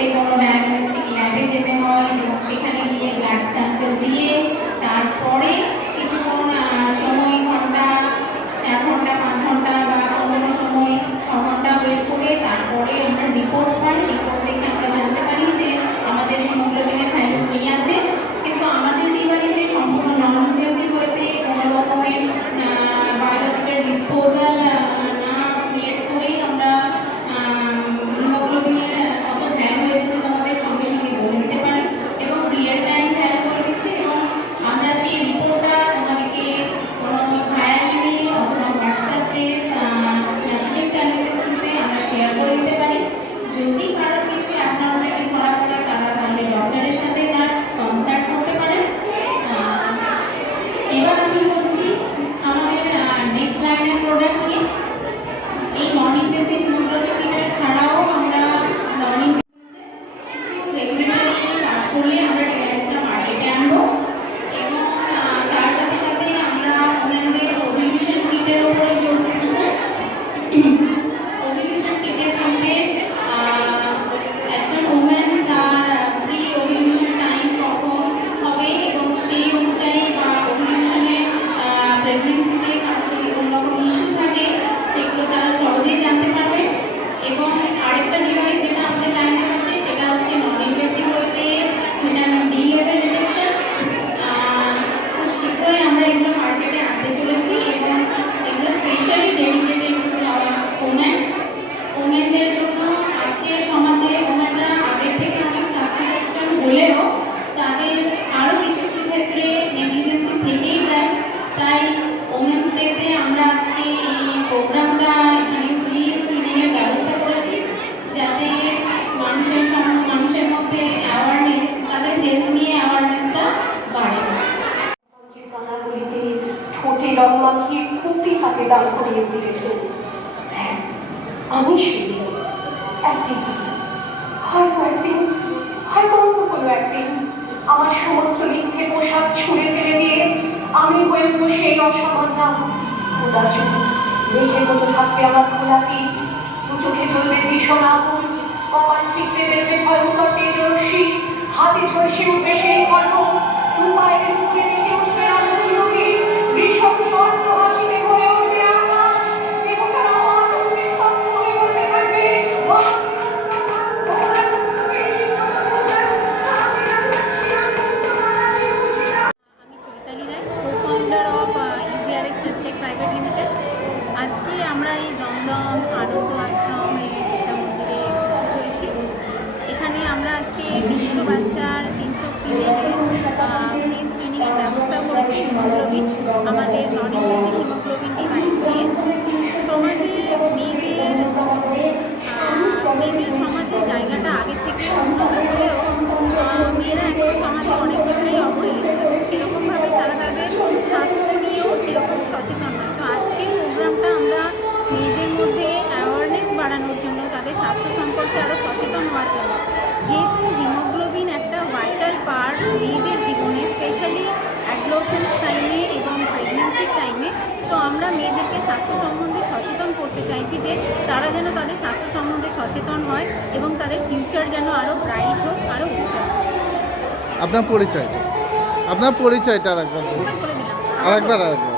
anyone on. করলে আমরা ডিভাইসটা মার্কেটে আনব এবং তার সাথে সাথে আমরা ওনাদের ওভিলেশন কিটের উপরে জোর ওভিলেশন কিটের মধ্যে একজন ওমেন তার প্রি ওভিলেশন টাইম কখন হবে এবং সেই অনুযায়ী বা ওভিলেশনে প্রেগনেন্সিতে থাকে, সেগুলো তারা সহজেই জানতে পারবে। এবং আরেকটা ডিভাইস রং মাখিয়ে হাতে দান করিয়ে আমি সেই একদিন হয়তো একদিন, হয়তো অন্য কোনো একদিন আমার সমস্ত মিথ্যে পোশাক ছুঁড়ে ফেলে দিয়ে আমি হয়ে উঠবো সেই অসামান্য জন্য। মেঘের মতো থাকবে আমার খোলা পিঠ। দু চোখে জ্বলবে ভীষণ আগুন। কপাল ফিকতে বেরোবে ভয়ঙ্কর তেজস্বী হাতে ঝলসে উঠবে সেই তিনশো বাচ্চার তিনশো ফিমেলের আমরা মেয়েদেরকে স্বাস্থ্য সম্বন্ধে সচেতন করতে চাইছি যে তারা যেন তাদের স্বাস্থ্য সম্বন্ধে সচেতন হয় এবং তাদের ফিউচার যেন আরও ব্রাইট হোক আরও আপনার পরিচয়টা। আপনার পরিচয়টা আরেকবার একবার আর একবার আর আরেকবার আরেকবার।